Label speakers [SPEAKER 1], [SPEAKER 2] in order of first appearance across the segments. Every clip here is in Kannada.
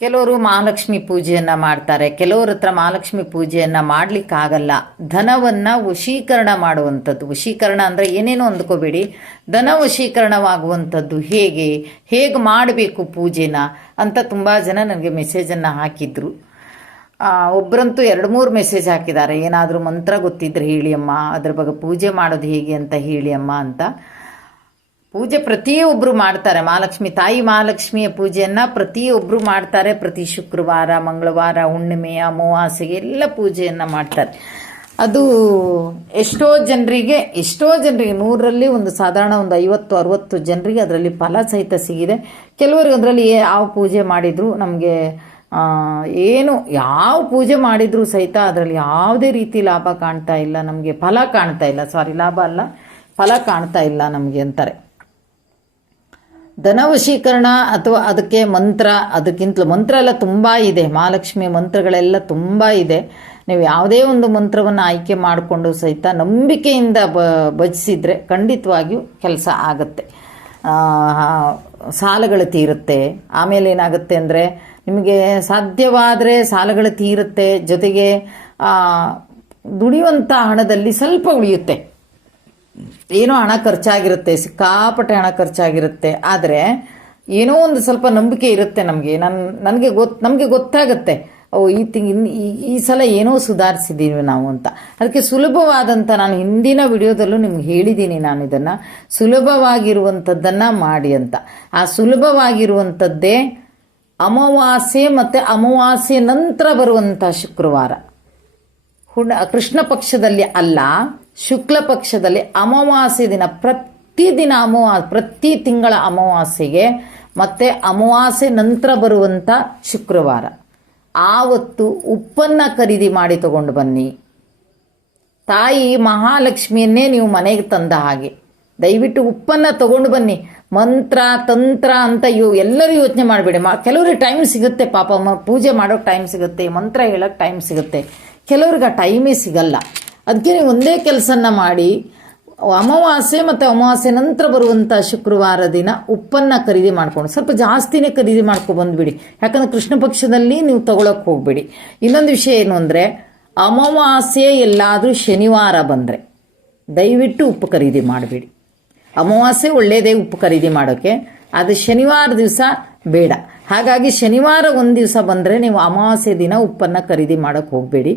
[SPEAKER 1] ಕೆಲವರು ಮಹಾಲಕ್ಷ್ಮಿ ಪೂಜೆಯನ್ನು ಮಾಡ್ತಾರೆ ಕೆಲವ್ರ ಹತ್ರ ಮಹಾಲಕ್ಷ್ಮಿ ಪೂಜೆಯನ್ನು ಮಾಡಲಿಕ್ಕಾಗಲ್ಲ. ಧನವನ್ನು ವಶೀಕರಣ ಮಾಡುವಂಥದ್ದು. ವಶೀಕರಣ ಅಂದರೆ ಏನೇನೋ ಅಂದ್ಕೋಬೇಡಿ. ಧನ ವಶೀಕರಣವಾಗುವಂಥದ್ದು ಹೇಗೆ ಹೇಗೆ ಮಾಡಬೇಕು ಪೂಜೆನ ಅಂತ ತುಂಬ ಜನ ನನಗೆ ಮೆಸೇಜನ್ನು ಹಾಕಿದ್ರು. ಆ, ಒಬ್ರಂತೂ ಎರಡು ಮೂರು ಮೆಸೇಜ್ ಹಾಕಿದ್ದಾರೆ. ಏನಾದರೂ ಮಂತ್ರ ಗೊತ್ತಿದ್ರೆ ಹೇಳಿ ಅಮ್ಮ ಅದ್ರ ಬಗ್ಗೆ ಪೂಜೆ ಮಾಡೋದು ಹೇಗೆ ಅಂತ ಹೇಳಿ ಅಮ್ಮ ಅಂತ. ಪೂಜೆ ಪ್ರತಿಯೊಬ್ಬರು ಮಾಡ್ತಾರೆ. ಮಹಾಲಕ್ಷ್ಮಿ, ತಾಯಿ ಮಹಾಲಕ್ಷ್ಮಿಯ ಪೂಜೆಯನ್ನು ಪ್ರತಿಯೊಬ್ಬರು ಮಾಡ್ತಾರೆ. ಪ್ರತಿ ಶುಕ್ರವಾರ, ಮಂಗಳವಾರ, ಹುಣ್ಣಿಮೆ, ಅಮಾವಾಸ್ಯೆಗೆ ಎಲ್ಲ ಪೂಜೆಯನ್ನು ಮಾಡ್ತಾರೆ. ಅದು ಎಷ್ಟೋ ಜನರಿಗೆ ಎಷ್ಟೋ ಜನರಿಗೆ, ನೂರರಲ್ಲಿ ಒಂದು ಸಾಧಾರಣ ಒಂದು ಐವತ್ತು, ಅರವತ್ತು ಜನರಿಗೆ ಅದರಲ್ಲಿ ಫಲ ಸಹಿತ ಸಿಗಿದೆ. ಕೆಲವರಿಗೆ ಅದರಲ್ಲಿ ಯಾವ ಪೂಜೆ ಮಾಡಿದ್ರು ನಮಗೆ ಏನು, ಯಾವ ಪೂಜೆ ಮಾಡಿದ್ರು ಸಹಿತ ಅದರಲ್ಲಿ ಯಾವುದೇ ರೀತಿ ಲಾಭ ಕಾಣ್ತಾ ಇಲ್ಲ. ನಮಗೆ ಫಲ ಕಾಣ್ತಾ ಇಲ್ಲ. ಸಾರಿ ಲಾಭ ಅಲ್ಲ. ಫಲ ಕಾಣ್ತಾ ಇಲ್ಲ ನಮಗೆ ಅಂತಾರೆ. ಧನವಶೀಕರಣ ಅಥವಾ ಅದಕ್ಕೆ ಮಂತ್ರ, ಅದಕ್ಕಿಂತಲೂ ಮಂತ್ರ ಎಲ್ಲ ತುಂಬ ಇದೆ. ಮಹಾಲಕ್ಷ್ಮಿ ಮಂತ್ರಗಳೆಲ್ಲ ತುಂಬ ಇದೆ. ನೀವು ಯಾವುದೇ ಒಂದು ಮಂತ್ರವನ್ನು ಆಯ್ಕೆ ಮಾಡಿಕೊಂಡು ಸಹಿತ ನಂಬಿಕೆಯಿಂದ ಬ, ಭಜಿಸಿದರೆ ಖಂಡಿತವಾಗಿಯೂ ಕೆಲಸ ಆಗುತ್ತೆ. ಸಾಲಗಳು ತೀರುತ್ತೆ. ಆಮೇಲೆ ಏನಾಗುತ್ತೆ ಅಂದರೆ ನಿಮಗೆ ಸಾಧ್ಯವಾದರೆ ಸಾಲಗಳು ತೀರುತ್ತೆ. ಜೊತೆಗೆ ದುಡಿಯುವಂಥ ಹಣದಲ್ಲಿ ಸ್ವಲ್ಪ ಉಳಿಯುತ್ತೆ. ಏನೋ ಹಣ ಖರ್ಚಾಗಿರುತ್ತೆ, ಸಿಕ್ಕಾಪಟ್ಟೆ ಹಣ ಖರ್ಚಾಗಿರುತ್ತೆ. ಆದರೆ ಏನೋ ಒಂದು ಸ್ವಲ್ಪ ನಂಬಿಕೆ ಇರುತ್ತೆ ನಮಗೆ. ನನ್ನ ನನಗೆ ಗೊತ್ತು ನಮಗೆ ಗೊತ್ತಾಗುತ್ತೆ. ಓ, ಈ ತಿಂಗ್ ಈ ಸಲ ಏನೋ ಸುಧಾರಿಸಿದ್ದೀವಿ ನಾವು ಅಂತ. ಅದಕ್ಕೆ ಸುಲಭವಾದಂಥ ನಾನು ಹಿಂದಿನ ವಿಡಿಯೋದಲ್ಲೂ ನಿಮ್ಗೆ ಹೇಳಿದ್ದೀನಿ ನಾನು ಇದನ್ನು. ಸುಲಭವಾಗಿರುವಂಥದ್ದನ್ನು ಮಾಡಿ ಅಂತ. ಆ ಸುಲಭವಾಗಿರುವಂಥದ್ದೇ ಅಮಾವಾಸ್ಯೆ ಮತ್ತು ಅಮಾವಾಸ್ಯೆ ನಂತರ ಬರುವಂಥ ಶುಕ್ರವಾರ. ಹುಣ, ಕೃಷ್ಣ ಪಕ್ಷದಲ್ಲಿ ಅಲ್ಲ. ಶುಕ್ಲ ಪಕ್ಷದಲ್ಲಿ ಅಮಾವಾಸ್ಯ ದಿನ ಪ್ರತಿದಿನ ಅಮಾವಾ, ಪ್ರತಿ ತಿಂಗಳ ಅಮಾವಾಸ್ಯೆಗೆ ಮತ್ತೆ ಅಮಾವಾಸ್ಯೆ ನಂತರ ಬರುವಂಥ ಶುಕ್ರವಾರ. ಆವತ್ತು ಉಪ್ಪನ್ನು ಖರೀದಿ ಮಾಡಿ ತಗೊಂಡು ಬನ್ನಿ. ತಾಯಿ ಮಹಾಲಕ್ಷ್ಮಿಯನ್ನೇ ನೀವು ಮನೆಗೆ ತಂದ ಹಾಗೆ. ದಯವಿಟ್ಟು ಉಪ್ಪನ್ನು ತಗೊಂಡು ಬನ್ನಿ. ಮಂತ್ರ, ತಂತ್ರ ಅಂತ ಇವು ಎಲ್ಲರೂ ಯೋಚನೆ ಮಾಡಬೇಡಿ. ಮಾ, ಕೆಲವ್ರಿಗೆ ಟೈಮ್ ಸಿಗುತ್ತೆ ಪಾಪ. ಪೂಜೆ ಮಾಡೋಕೆ ಟೈಮ್ ಸಿಗುತ್ತೆ, ಮಂತ್ರ ಹೇಳೋಕೆ ಟೈಮ್ ಸಿಗುತ್ತೆ. ಕೆಲವ್ರಿಗೆ ಆ ಟೈಮೇ ಸಿಗಲ್ಲ. ಅದಕ್ಕೆ ನೀವು ಒಂದೇ ಕೆಲಸನ ಮಾಡಿ, ಅಮಾವಾಸ್ಯೆ ಮತ್ತು ಅಮಾವಾಸ್ಯೆ ನಂತರ ಬರುವಂಥ ಶುಕ್ರವಾರ ದಿನ ಉಪ್ಪನ್ನು ಖರೀದಿ ಮಾಡ್ಕೊಂಡು, ಸ್ವಲ್ಪ ಜಾಸ್ತಿನೇ ಖರೀದಿ ಬಂದುಬಿಡಿ. ಯಾಕಂದ್ರೆ ಕೃಷ್ಣ ಪಕ್ಷದಲ್ಲಿ ನೀವು ತಗೊಳಕ್ಕೆ ಹೋಗ್ಬೇಡಿ. ಇನ್ನೊಂದು ವಿಷಯ ಏನು ಅಂದರೆ, ಅಮಾವಾಸ್ಯೆ ಎಲ್ಲಾದರೂ ಶನಿವಾರ ಬಂದರೆ ದಯವಿಟ್ಟು ಉಪ್ಪು ಖರೀದಿ ಮಾಡಬೇಡಿ. ಅಮಾವಾಸ್ಯೆ ಒಳ್ಳೆಯದೇ ಉಪ್ಪು ಖರೀದಿ ಮಾಡೋಕ್ಕೆ ಅದು ಶನಿವಾರ ದಿವಸ ಬೇಡ. ಹಾಗಾಗಿ ಶನಿವಾರ ಒಂದು ದಿವಸ ಬಂದರೆ ನೀವು ಅಮಾವಾಸ್ಯೆ ದಿನ ಉಪ್ಪನ್ನು ಖರೀದಿ ಮಾಡೋಕ್ಕೆ ಹೋಗಬೇಡಿ.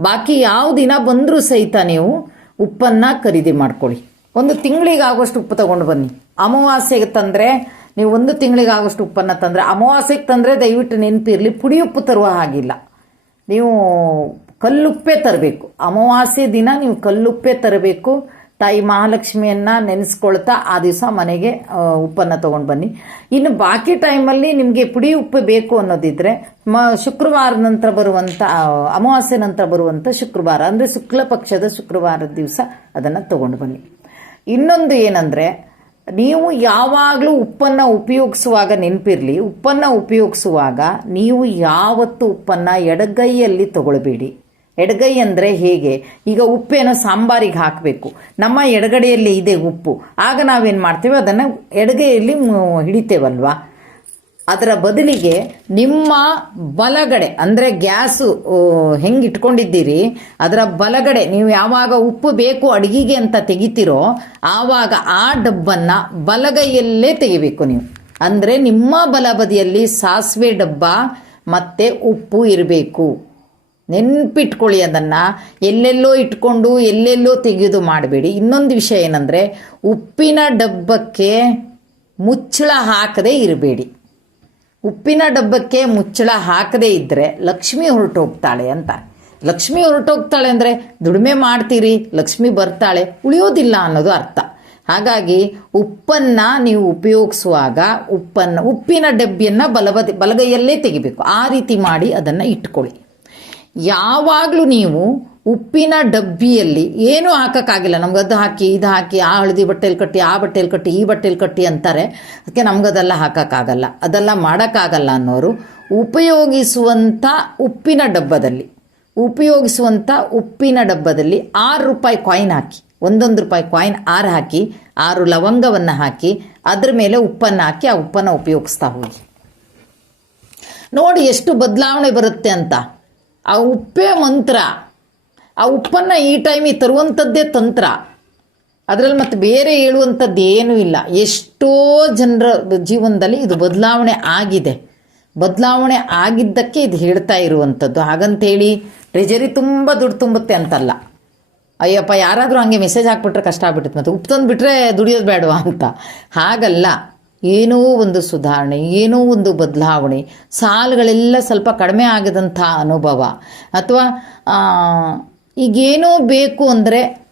[SPEAKER 1] ಬಾಕಿ ಯಾವ ದಿನ ಬಂದರೂ ಸಹಿತ ನೀವು ಉಪ್ಪನ್ನು ಖರೀದಿ ಮಾಡ್ಕೊಳ್ಳಿ. ಒಂದು ತಿಂಗಳಿಗಾಗುವಷ್ಟು ಉಪ್ಪು ತಗೊಂಡು ಬನ್ನಿ. ಅಮಾವಾಸ್ಯೆಗೆ ತಂದರೆ ನೀವು ಒಂದು ತಿಂಗಳಿಗೆ ಆಗೋಷ್ಟು ಉಪ್ಪನ್ನು ತಂದರೆ, ಅಮಾವಾಸ್ಯೆಗೆ ತಂದರೆ ದಯವಿಟ್ಟು ನೆನಪಿರಲಿ, ಪುಡಿ ಉಪ್ಪು ತರುವ ಹಾಗಿಲ್ಲ. ನೀವು ಕಲ್ಲುಪ್ಪೆ ತರಬೇಕು. ಅಮಾವಾಸ್ಯೆ ದಿನ ನೀವು ಕಲ್ಲುಪ್ಪೆ ತರಬೇಕು. ತಾಯಿ ಮಹಾಲಕ್ಷ್ಮಿಯನ್ನು ನೆನೆಸ್ಕೊಳ್ತಾ ಆ ದಿವಸ ಮನೆಗೆ ಉಪ್ಪನ್ನು ತೊಗೊಂಡು ಬನ್ನಿ. ಇನ್ನು ಬಾಕಿ ಟೈಮಲ್ಲಿ ನಿಮಗೆ ಪುಡಿ ಉಪ್ಪು ಬೇಕು ಅನ್ನೋದಿದ್ರೆ, ಮ, ಶುಕ್ರವಾರ ನಂತರ ಬರುವಂಥ ಅಮಾವಾಸ್ಯೆ ನಂತರ ಬರುವಂಥ ಶುಕ್ರವಾರ, ಅಂದರೆ ಶುಕ್ಲ ಪಕ್ಷದ ಶುಕ್ರವಾರದ ದಿವಸ ಅದನ್ನು ತಗೊಂಡು ಬನ್ನಿ. ಇನ್ನೊಂದು ಏನಂದರೆ, ನೀವು ಯಾವಾಗಲೂ ಉಪ್ಪನ್ನು ಉಪಯೋಗಿಸುವಾಗ ನೆನಪಿರಲಿ. ಉಪ್ಪನ್ನು ಉಪಯೋಗಿಸುವಾಗ ನೀವು ಯಾವತ್ತು ಉಪ್ಪನ್ನು ಎಡಗೈಯಲ್ಲಿ ತಗೊಳ್ಬೇಡಿ. ಎಡಗೈ ಅಂದರೆ ಹೇಗೆ? ಈಗ ಉಪ್ಪೇನೋ ಸಾಂಬಾರಿಗೆ ಹಾಕಬೇಕು. ನಮ್ಮ ಎಡಗಡೆಯಲ್ಲಿ ಇದೆ ಉಪ್ಪು. ಆಗ ನಾವೇನು ಮಾಡ್ತೇವೆ? ಅದನ್ನು ಎಡಗೈಯಲ್ಲಿ ಹಿಡಿತೇವಲ್ವ? ಅದರ ಬದಲಿಗೆ ನಿಮ್ಮ ಬಲಗಡೆ, ಅಂದರೆ ಗ್ಯಾಸು ಹೆಂಗೆ ಇಟ್ಕೊಂಡಿದ್ದೀರಿ? ಅದರ ಬಲಗಡೆ, ನೀವು ಯಾವಾಗ ಉಪ್ಪು ಬೇಕು ಅಡುಗೆಗೆ ಅಂತ ತೆಗಿತೀರೋ, ಆವಾಗ ಆ ಡಬ್ಬನ್ನು ಬಲಗೈಯಲ್ಲೇ ತೆಗಿಬೇಕು ನೀವು. ಅಂದರೆ ನಿಮ್ಮ ಬಲಬದಿಯಲ್ಲಿ ಸಾಸಿವೆ ಡಬ್ಬ ಮತ್ತು ಉಪ್ಪು ಇರಬೇಕು. ನೆನ್ಪಿಟ್ಕೊಳ್ಳಿ ಅದನ್ನು. ಎಲ್ಲೆಲ್ಲೋ ಇಟ್ಕೊಂಡು ಎಲ್ಲೆಲ್ಲೋ ತೆಗೆದು ಮಾಡಬೇಡಿ. ಇನ್ನೊಂದು ವಿಷಯ ಏನಂದರೆ, ಉಪ್ಪಿನ ಡಬ್ಬಕ್ಕೆ ಮುಚ್ಚಳ ಹಾಕದೇ ಇರಬೇಡಿ. ಉಪ್ಪಿನ ಡಬ್ಬಕ್ಕೆ ಮುಚ್ಚಳ ಹಾಕದೇ ಇದ್ದರೆ ಲಕ್ಷ್ಮಿ ಹೊರಟೋಗ್ತಾಳೆ ಅಂತ. ಲಕ್ಷ್ಮಿ ಹೊರಟೋಗ್ತಾಳೆ ಅಂದರೆ ದುಡಿಮೆ ಮಾಡ್ತೀರಿ, ಲಕ್ಷ್ಮಿ ಬರ್ತಾಳೆ, ಉಳಿಯೋದಿಲ್ಲ ಅನ್ನೋದು ಅರ್ಥ. ಹಾಗಾಗಿ ಉಪ್ಪನ್ನು ನೀವು ಉಪಯೋಗಿಸುವಾಗ ಉಪ್ಪನ್ನು ಉಪ್ಪಿನ ಡಬ್ಬಿಯನ್ನು ಬಲಬದಿ ಬಲಗೈಯಲ್ಲೇ ತೆಗಿಬೇಕು. ಆ ರೀತಿ ಮಾಡಿ ಅದನ್ನು ಇಟ್ಕೊಳ್ಳಿ. ಯಾವಾಗಲೂ ನೀವು ಉಪ್ಪಿನ ಡಬ್ಬಿಯಲ್ಲಿ ಏನೂ ಹಾಕೋಕ್ಕಾಗಿಲ್ಲ. ನಮ್ಗೆ ಅದು ಹಾಕಿ, ಇದು ಹಾಕಿ, ಆ ಹಳದಿ ಬಟ್ಟೆಲಿ ಕಟ್ಟಿ, ಆ ಬಟ್ಟೆಲಿ ಕಟ್ಟಿ, ಈ ಬಟ್ಟೆಲಿ ಕಟ್ಟಿ ಅಂತಾರೆ. ಅದಕ್ಕೆ ನಮಗದೆಲ್ಲ ಹಾಕೋಕ್ಕಾಗಲ್ಲ. ಅದೆಲ್ಲ ಮಾಡೋಕ್ಕಾಗಲ್ಲ ಅನ್ನೋರು ಉಪಯೋಗಿಸುವಂಥ ಉಪ್ಪಿನ ಡಬ್ಬದಲ್ಲಿ, ಉಪಯೋಗಿಸುವಂಥ ಉಪ್ಪಿನ ಡಬ್ಬದಲ್ಲಿ ಆರು ರೂಪಾಯಿ ಕಾಯಿನ್ ಹಾಕಿ, ಒಂದೊಂದು ರೂಪಾಯಿ ಕಾಯಿನ್ ಆರು ಹಾಕಿ, ಆರು ಲವಂಗವನ್ನು ಹಾಕಿ, ಅದ್ರ ಮೇಲೆ ಉಪ್ಪನ್ನು ಹಾಕಿ, ಆ ಉಪ್ಪನ್ನು ಉಪಯೋಗಿಸ್ತಾ ಹೋಗಿ. ನೋಡಿ ಎಷ್ಟು ಬದಲಾವಣೆ ಬರುತ್ತೆ ಅಂತ. ಆ ಉಪ್ಪೇ ಮಂತ್ರ. ಆ ಉಪ್ಪನ್ನು ಈ ಟೈಮಿಗೆ ತರುವಂಥದ್ದೇ ತಂತ್ರ. ಅದರಲ್ಲಿ ಮತ್ತು ಬೇರೆ ಹೇಳುವಂಥದ್ದು ಏನೂ ಇಲ್ಲ. ಎಷ್ಟೋ ಜನರ ಜೀವನದಲ್ಲಿ ಇದು ಬದಲಾವಣೆ ಆಗಿದೆ. ಬದಲಾವಣೆ ಆಗಿದ್ದಕ್ಕೆ ಇದು ಹೇಳ್ತಾ ಇರುವಂಥದ್ದು. ಹಾಗಂತೇಳಿ ಟ್ರೆಜರಿ ತುಂಬ ದುಡ್ಡು ತುಂಬುತ್ತೆ ಅಂತಲ್ಲ. ಅಯ್ಯಪ್ಪ, ಯಾರಾದರೂ ಹಂಗೆ ಮೆಸೇಜ್ ಹಾಕ್ಬಿಟ್ರೆ ಕಷ್ಟ ಆಗ್ಬಿಡುತ್ತೆ ಮತ್ತು. ಉಪ್ಪು ತಂದುಬಿಟ್ರೆ ದುಡಿಯೋದು ಬೇಡವಾ ಅಂತ. ಹಾಗಲ್ಲ. ಏನೋ ಒಂದು ಸುಧಾರಣೆ, ಏನೋ ಒಂದು ಬದಲಾವಣೆ, ಸಾಲುಗಳೆಲ್ಲ ಸ್ವಲ್ಪ ಕಡಿಮೆ ಆಗಿದಂಥ ಅನುಭವ. ಅಥವಾ ಈಗೇನೋ ಬೇಕು ಅಂದರೆ,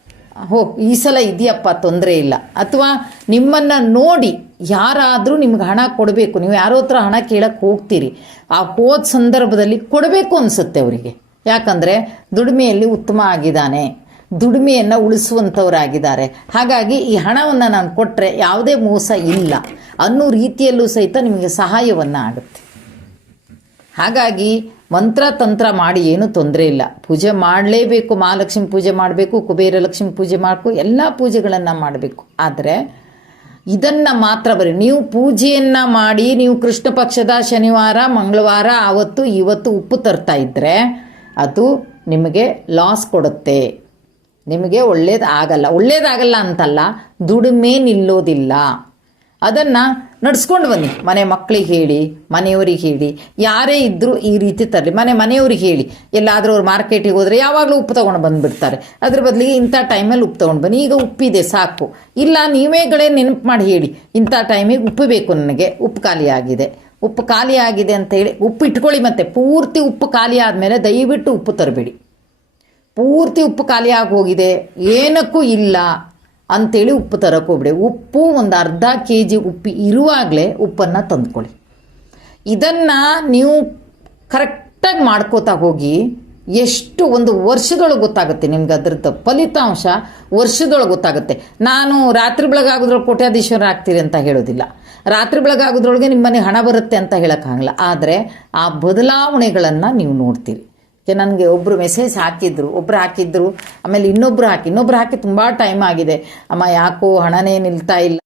[SPEAKER 1] ಹೋ, ಈ ಸಲ ಇದೆಯಪ್ಪ, ತೊಂದರೆ ಇಲ್ಲ. ಅಥವಾ, ನಿಮ್ಮನ್ನು ನೋಡಿ ಯಾರಾದರೂ ನಿಮ್ಗೆ ಹಣ ಕೊಡಬೇಕು. ನೀವು ಯಾರೋ ಹತ್ರ ಹಣ ಕೇಳಕ್ಕೆ ಹೋಗ್ತೀರಿ. ಆ ಹೋದ ಸಂದರ್ಭದಲ್ಲಿ ಕೊಡಬೇಕು ಅನಿಸುತ್ತೆ ಅವರಿಗೆ. ಯಾಕಂದರೆ ದುಡಿಮೆಯಲ್ಲಿ ಉತ್ತಮ ಆಗಿದ್ದಾನೆ. ದುಡಿಮೆಯನ್ನು ಉಳಿಸುವಂಥವರಾಗಿದ್ದಾರೆ ಹಾಗಾಗಿ ಈ ಹಣವನ್ನು ನಾನು ಕೊಟ್ಟರೆ ಯಾವುದೇ ಮೋಸ ಇಲ್ಲ. ಅನ್ನೋ ರೀತಿಯಲ್ಲೂ ಸಹಿತ ನಿಮಗೆ ಸಹಾಯವನ್ನು ಆಗುತ್ತೆ. ಹಾಗಾಗಿ ಮಂತ್ರ ತಂತ್ರ ಮಾಡಿ ಏನೂ ತೊಂದರೆ ಇಲ್ಲ. ಪೂಜೆ ಮಾಡಲೇಬೇಕು, ಮಹಾಲಕ್ಷ್ಮಿ ಪೂಜೆ ಮಾಡಬೇಕು, ಕುಬೇರ ಲಕ್ಷ್ಮಿ ಪೂಜೆ ಮಾಡಬೇಕು ಎಲ್ಲ ಪೂಜೆಗಳನ್ನು ಮಾಡಬೇಕು. ಆದರೆ ಇದನ್ನು ಮಾತ್ರ ಬರೀ ನೀವು ಪೂಜೆಯನ್ನು ಮಾಡಿ ನೀವು ಕೃಷ್ಣ ಪಕ್ಷದ ಶನಿವಾರ, ಮಂಗಳವಾರ, ಆವತ್ತು, ಇವತ್ತು ಉಪ್ಪು ತರ್ತಾ ಇದ್ದರೆ ಅದು ನಿಮಗೆ ಲಾಸ್ ಕೊಡುತ್ತೆ. ನಿಮಗೆ ಒಳ್ಳೇದು ಆಗಲ್ಲ. ಒಳ್ಳೇದಾಗಲ್ಲ ಅಂತಲ್ಲ, ದುಡಿಮೆ ನಿಲ್ಲೋದಿಲ್ಲ. ಅದನ್ನು ನಡ್ಸ್ಕೊಂಡು ಬನ್ನಿ. ಮನೆ ಮಕ್ಕಳಿಗೆ ಹೇಳಿ, ಮನೆಯವ್ರಿಗೆ ಹೇಳಿ. ಯಾರೇ ಇದ್ದರೂ ಈ ರೀತಿ ತರಲಿ. ಮನೆ ಮನೆಯವ್ರಿಗೆ ಹೇಳಿ. ಎಲ್ಲಾದರೂ ಅವ್ರು ಮಾರ್ಕೆಟಿಗೆ ಹೋದರೆ ಯಾವಾಗಲೂ ಉಪ್ಪು ತೊಗೊಂಡು ಬಂದುಬಿಡ್ತಾರೆ. ಅದ್ರ ಬದಲಿಗೆ ಇಂಥ ಟೈಮಲ್ಲಿ ಉಪ್ಪು ತೊಗೊಂಡು ಬನ್ನಿ. ಈಗ ಉಪ್ಪಿದೆ, ಸಾಕು. ಇಲ್ಲ ನೀವೇಗಳೇ ನೆನಪು ಮಾಡಿ ಹೇಳಿ. ಇಂಥ ಟೈಮಿಗೆ ಉಪ್ಪು ಬೇಕು ನನಗೆ. ಉಪ್ಪು ಖಾಲಿಯಾಗಿದೆ ಉಪ್ಪು ಖಾಲಿ ಆಗಿದೆ ಅಂತ ಹೇಳಿ ಉಪ್ಪು ಇಟ್ಕೊಳ್ಳಿ ಮತ್ತೆ. ಪೂರ್ತಿ ಉಪ್ಪು ಖಾಲಿ ಆದಮೇಲೆ ದಯವಿಟ್ಟು ಉಪ್ಪು ತರಬೇಡಿ. ಪೂರ್ತಿ ಉಪ್ಪು ಖಾಲಿಯಾಗಿ ಹೋಗಿದೆ. ಏನಕ್ಕೂ ಇಲ್ಲ ಅಂತೇಳಿ ಉಪ್ಪು ತರಕ್ಕೆ ಹೋಗ್ಬಿಡಿ. ಉಪ್ಪು ಒಂದು ಅರ್ಧ ಕೆ ಜಿ ಉಪ್ಪು ಇರುವಾಗಲೇ ಉಪ್ಪನ್ನು ತಂದುಕೊಳ್ಳಿ. ಇದನ್ನು ನೀವು ಕರೆಕ್ಟಾಗಿ ಮಾಡ್ಕೋತಾ ಹೋಗಿ ಎಷ್ಟು ಒಂದು ವರ್ಷದೊಳಗೆ ಗೊತ್ತಾಗುತ್ತೆ ನಿಮ್ಗೆ ಅದ್ರದ್ದು ಫಲಿತಾಂಶ ವರ್ಷದೊಳಗೆ ಗೊತ್ತಾಗುತ್ತೆ. ನಾನು ರಾತ್ರಿ ಬೆಳಗಾಗೋದ್ರೊಳಗೆ ಕೋಟ್ಯಾಧೀಶ್ವರ ಆಗ್ತೀರಿ ಅಂತ ಹೇಳೋದಿಲ್ಲ. ರಾತ್ರಿ ಬೆಳಗಾಗೋದ್ರೊಳಗೆ ನಿಮ್ಮನೆ ಹಣ ಬರುತ್ತೆ ಅಂತ ಹೇಳೋಕ್ಕಾಗಲ್ಲ. ಆದರೆ ಆ ಬದಲಾವಣೆಗಳನ್ನು ನೀವು ನೋಡ್ತೀರಿ. ನನಗೆ ಒಬ್ಬರು ಮೆಸೇಜ್ ಹಾಕಿದ್ರು. ಒಬ್ರು ಹಾಕಿದ್ರು. ಆಮೇಲೆ ಇನ್ನೊಬ್ರು ಹಾಕಿ ಇನ್ನೊಬ್ರು ಹಾಕಿ ತುಂಬ ಟೈಮ್ ಆಗಿದೆ. ಅಮ್ಮ ಯಾಕೋ ಹಣನೇ ನಿಲ್ತಾ ಇಲ್ಲ.